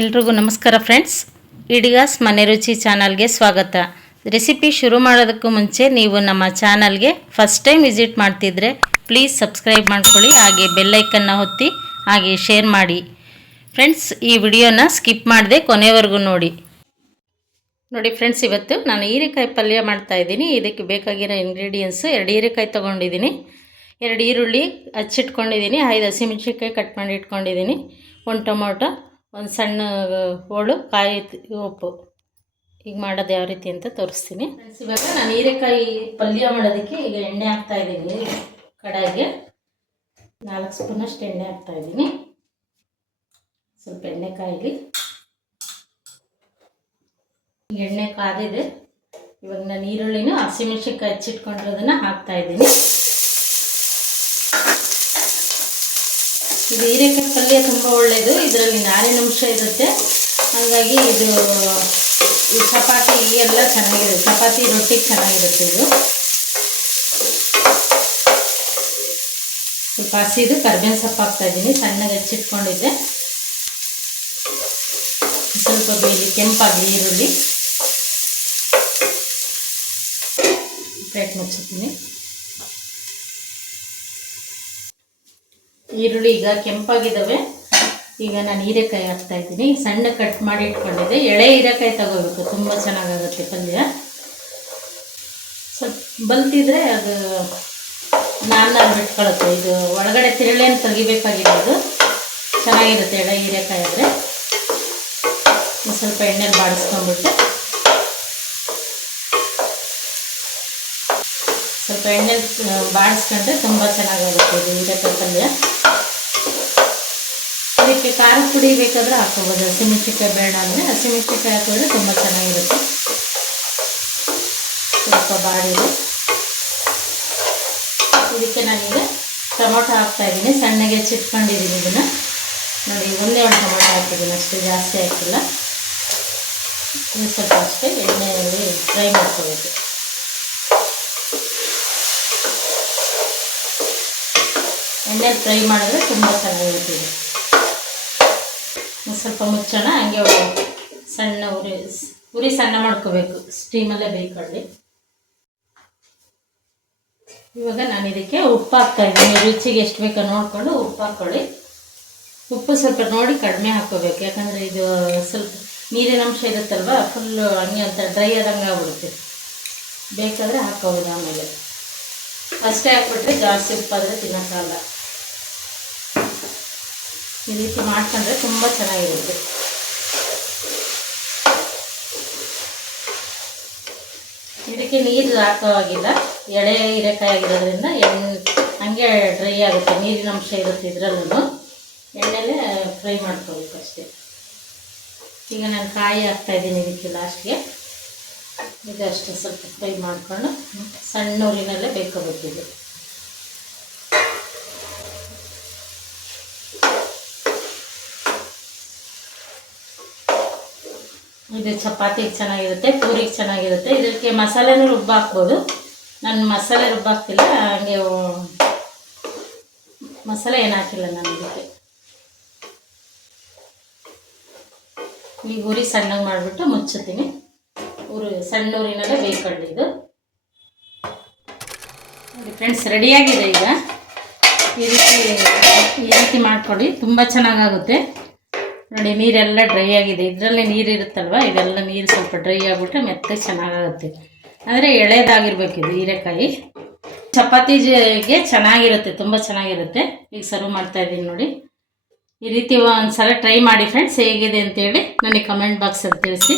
ಎಲ್ರಿಗೂ ನಮಸ್ಕಾರ ಫ್ರೆಂಡ್ಸ್. ಇಡಿಗಾಸ್ ಮನೆ ರುಚಿ ಚಾನಲ್ಗೆ ಸ್ವಾಗತ. ರೆಸಿಪಿ ಶುರು ಮಾಡೋದಕ್ಕೂ ಮುಂಚೆ ನೀವು ನಮ್ಮ ಚಾನಲ್ಗೆ ಫಸ್ಟ್ ಟೈಮ್ ವಿಸಿಟ್ ಮಾಡ್ತಿದ್ರೆ ಪ್ಲೀಸ್ ಸಬ್ಸ್ಕ್ರೈಬ್ ಮಾಡ್ಕೊಳ್ಳಿ, ಹಾಗೆ ಬೆಲ್ಲೈಕನ್ನ ಹೊತ್ತಿ ಹಾಗೆ ಶೇರ್ ಮಾಡಿ. ಫ್ರೆಂಡ್ಸ್, ಈ ವಿಡಿಯೋನ ಸ್ಕಿಪ್ ಮಾಡದೆ ಕೊನೆವರೆಗೂ ನೋಡಿ. ನೋಡಿ ಫ್ರೆಂಡ್ಸ್, ಇವತ್ತು ನಾನು ಹೀರೆಕಾಯಿ ಪಲ್ಯ ಮಾಡ್ತಾ ಇದ್ದೀನಿ. ಇದಕ್ಕೆ ಬೇಕಾಗಿರೋ ಇಂಗ್ರೀಡಿಯೆಂಟ್ಸು ಎರಡು ಹೀರೆಕಾಯಿ ತೊಗೊಂಡಿದ್ದೀನಿ. ಎರಡು ಈರುಳ್ಳಿ ಹಚ್ಚಿಟ್ಕೊಂಡಿದ್ದೀನಿ ಐದು ಹಸಿಮೆಣ್ಸಿನ್ಕಾಯಿ ಕಟ್ ಮಾಡಿ ಇಟ್ಕೊಂಡಿದ್ದೀನಿ. ಒಂದು ಟೊಮೊಟೊ ಒಂದು ಸಣ್ಣ ಹೋಳು ಕಾಯಿ ಉಪ್ಪು. ಈಗ ಮಾಡೋದು ಯಾವ ರೀತಿ ಅಂತ ತೋರಿಸ್ತೀನಿ. ಇವಾಗ ನಾನು ಹೀರೆಕಾಯಿ ಪಲ್ಯ ಮಾಡೋದಕ್ಕೆ ಈಗ ಎಣ್ಣೆ ಹಾಕ್ತಾ ಇದ್ದೀನಿ. ಕಡಾಯಿಗೆ ನಾಲ್ಕು ಸ್ಪೂನಷ್ಟು ಎಣ್ಣೆ ಹಾಕ್ತಾ ಇದ್ದೀನಿ. ಸ್ವಲ್ಪ ಎಣ್ಣೆ ಕಾಯಿಲಿ. ಎಣ್ಣೆ ಕಾದಿದೆ. ಇವಾಗ ನಾನು ಈರುಳ್ಳಿನೂ ಹಸಿಮೆಣ್ಸಿನ್ಕಾಯಿ ಹಚ್ಚಿಟ್ಕೊಂಡಿರೋದನ್ನ ಹಾಕ್ತಾ ಇದು ಹೀರೆಕಾಯಿ ಪಲ್ಯ ತುಂಬ ಒಳ್ಳೆಯದು ಇದರಲ್ಲಿ ನಾರಿನಂಶ ಇರುತ್ತೆ. ಹಾಗಾಗಿ ಇದು, ಈ ಚಪಾತಿ ಎಲ್ಲ ಚೆನ್ನಾಗಿರುತ್ತೆ ಚಪಾತಿ ರೊಟ್ಟಿ ಚೆನ್ನಾಗಿರುತ್ತೆ ಇದು. ಸ್ವಲ್ಪ ಹಸಿದು ಕರ್ಬೇವಿನ ಸೊಪ್ಪು ಹಾಕ್ತಾ ಇದ್ದೀನಿ. ಸಣ್ಣಗೆ ಹಚ್ಚಿಟ್ಕೊಂಡಿದ್ದೆ. ಸ್ವಲ್ಪ ಬೀಳಿ ಕೆಂಪಾಗಲಿ ಈರುಳ್ಳಿ. ಪ್ಲೇಟ್ ಮುಚ್ಚುತ್ತೀನಿ ಈರುಳ್ಳಿ ಈಗ ಕೆಂಪಾಗಿದ್ದಾವೆ ಈಗ ನಾನು ಹೀರೆಕಾಯಿ ಹಾಕ್ತಾ ಇದ್ದೀನಿ. ಸಣ್ಣ ಕಟ್ ಮಾಡಿ ಇಟ್ಕೊಂಡಿದ್ದೆ. ಎಳೆ ಹೀರೆಕಾಯಿ ತಗೋಬೇಕು. ತುಂಬ ಚೆನ್ನಾಗಾಗುತ್ತೆ ಪಲ್ಯ. ಸ್ವಲ್ಪ ಬಲ್ತಿದ್ರೆ ಅದು ನಾನು ಬಿಟ್ಕೊಳ್ಳುತ್ತೆ ಇದು ಒಳಗಡೆ ತಿರುಳೇನು ತೆಗಿಬೇಕಾಗಿಲ್ಲ ಅದು ಚೆನ್ನಾಗಿರುತ್ತೆ ಎಳೆ ಹೀರೆಕಾಯಿ ಆದರೆ. ಸ್ವಲ್ಪ ಎಣ್ಣೆಲಿ ಬಾಡಿಸ್ಕೊಂಡ್ಬಿಟ್ಟು ಎಣ್ಣೆ ಬಾಡಿಸ್ಕೊಂಡ್ರೆ ತುಂಬ ಚೆನ್ನಾಗಾಗುತ್ತೆ ಇದು ಹೀರೆಕಾಯಿ ಪಲ್ಯ ಅದಕ್ಕೆ ಖಾರ ಪುಡಿ ಬೇಕಾದ್ರೆ ಹಾಕೋಬೋದು ಹಸಿಮೆಣ್ಸಿಕಾಯಿ ಬೇಡ ಅಂದರೆ ಹಸಿಮೆಣಸಿನ್ಕಾಯಿ ಹಾಕಿದ್ರೆ ತುಂಬ ಚೆನ್ನಾಗಿರುತ್ತೆ. ಸ್ವಲ್ಪ ಬಾಡಿದೆ. ಇದಕ್ಕೆ ನಾನೀಗ ಟೊಮೊಟೊ ಹಾಕ್ತಾ ಇದ್ದೀನಿ. ಸಣ್ಣಗೆ ಚಿಟ್ಕೊಂಡಿದ್ದೀನಿ ಇದನ್ನು. ನೋಡಿ, ಒಂದೇ ಒಂದು ಟೊಮೊಟೊ ಹಾಕಿದ್ದೀನಿ. ಅಷ್ಟೇ ಜಾಸ್ತಿ ಹಾಕಿಲ್ಲ. ಸ್ವಲ್ಪ ಅಷ್ಟೇ ಎಣ್ಣೆಯಲ್ಲಿ ಫ್ರೈ ಮಾಡ್ಕೋಬೇಕು. ಎಣ್ಣೆ ಫ್ರೈ ಮಾಡಿದ್ರೆ ತುಂಬ ಚೆನ್ನಾಗಿರುತ್ತೆ ಇದು. ಸ್ವಲ್ಪ ಮುಚ್ಚೋಣ, ಹಂಗೆ ಸಣ್ಣ ಉರಿ ಉರಿ ಸಣ್ಣ ಮಾಡ್ಕೋಬೇಕು. ಸ್ಟೀಮಲ್ಲೇ ಬೇಯ್ಕೊಳ್ಳಿ. ಇವಾಗ ನಾನು ಇದಕ್ಕೆ ಉಪ್ಪು ಹಾಕ್ತಾ ಇದ್ದೀನಿ. ರುಚಿಗೆ ಎಷ್ಟು ಬೇಕೋ ನೋಡಿಕೊಂಡು ಉಪ್ಪು ಹಾಕ್ಕೊಳ್ಳಿ ಉಪ್ಪು ಸ್ವಲ್ಪ ನೋಡಿ ಕಡಿಮೆ ಹಾಕ್ಕೋಬೇಕು. ಯಾಕಂದರೆ ಇದು ಸ್ವಲ್ಪ ನೀರಿನ ಅಂಶ ಇರುತ್ತಲ್ವ ಫುಲ್ಲು ಹಂಗೆ ಅಂತ ಡ್ರೈ ಆದಂಗೆ ಆಗ್ಬಿಡುತ್ತೆ. ಬೇಕಾದರೆ ಹಾಕ್ಕೋಬೋದು ಆಮೇಲೆ. ಅಷ್ಟೇ ಹಾಕ್ಬಿಟ್ರೆ ಜಾಸ್ತಿ ಉಪ್ಪಾದರೆ ತಿನ್ನೋಕ್ಕಾಗಲ್ಲ. ಈ ರೀತಿ ಮಾಡ್ಕೊಂಡ್ರೆ ತುಂಬ ಚೆನ್ನಾಗಿರುತ್ತೆ. ಇದಕ್ಕೆ ನೀರು ಹಾಕೋವಾಗಿಲ್ಲ. ಎಳೆ ಹೀರೆಕಾಯಿ ಆಗಿರೋದ್ರಿಂದ ಎಣ್ಣೆ, ಹಂಗೆ ಡ್ರೈ ಆಗುತ್ತೆ. ನೀರಿನ ಅಂಶ ಇರುತ್ತೆ ಇದರಲ್ಲೂ ಎಣ್ಣೆಲೇ ಫ್ರೈ ಮಾಡ್ಕೋಬೇಕು ಅಷ್ಟೇ. ಈಗ ನಾನು ಕಾಯಿ ಹಾಕ್ತಾ ಇದ್ದೀನಿ ಇದಕ್ಕೆ ಲಾಸ್ಟ್ಗೆ ಇದು ಅಷ್ಟೇ ಸ್ವಲ್ಪ ಫ್ರೈ ಮಾಡಿಕೊಂಡು ಸಣ್ಣ ಊರಿನಲ್ಲೇ ಬೇಕೋಬೇಕು ಇದು ಚಪಾತಿ ಚೆನ್ನಾಗಿರುತ್ತೆ ಪೂರಿಗೆ ಚೆನ್ನಾಗಿರುತ್ತೆ. ಇದಕ್ಕೆ ಮಸಾಲೆನೂ ರುಬ್ಬ ಹಾಕ್ಬೋದು. ನಾನು ಮಸಾಲೆ ರುಬ್ಬ ಹಾಕ್ತಿಲ್ಲ, ಹಂಗೆ ಮಸಾಲೆ ಏನು ಹಾಕಿಲ್ಲ ನಾನು ಇದಕ್ಕೆ. ಈಗ ಉರಿ ಸಣ್ಣಗೆ ಮಾಡಿಬಿಟ್ಟು ಮುಚ್ಚುತ್ತೀನಿ. ಉರಿ ಸಣ್ಣ ಉರಿನಾಗ ಬೇಕಂಡು ಇದು. ನೋಡಿ ಫ್ರೆಂಡ್ಸ್ ರೆಡಿಯಾಗಿದೆ ಈಗ. ಈ ರೀತಿ ಈ ರೀತಿ ಮಾಡಿಕೊಡಿ ತುಂಬ ಚೆನ್ನಾಗಾಗುತ್ತೆ. ನೋಡಿ, ನೀರೆಲ್ಲ ಡ್ರೈ ಆಗಿದೆ. ಇದರಲ್ಲೇ ನೀರು ಇರುತ್ತಲ್ವ? ಇದೆಲ್ಲ ನೀರು ಸ್ವಲ್ಪ ಡ್ರೈ ಆಗಿಬಿಟ್ರೆ ಮೆತ್ತಗೆ ಚೆನ್ನಾಗಾಗುತ್ತೆ. ಅಂದರೆ ಇದು ಹೀರೆಕಾಯಿ. ಚಪಾತಿಗೆ ಚೆನ್ನಾಗಿರುತ್ತೆ, ತುಂಬ ಚೆನ್ನಾಗಿರುತ್ತೆ. ಈಗ ಸರ್ವ್ ಮಾಡ್ತಾ ಇದ್ದೀನಿ ನೋಡಿ. ಈ ರೀತಿ ಒಂದು ಸಲ ಟ್ರೈ ಮಾಡಿ ಫ್ರೆಂಡ್ಸ್ ಹೇಗಿದೆ ಅಂತೇಳಿ ನನಗೆ ಕಮೆಂಟ್ ಬಾಕ್ಸಲ್ಲಿ ತಿಳಿಸಿ.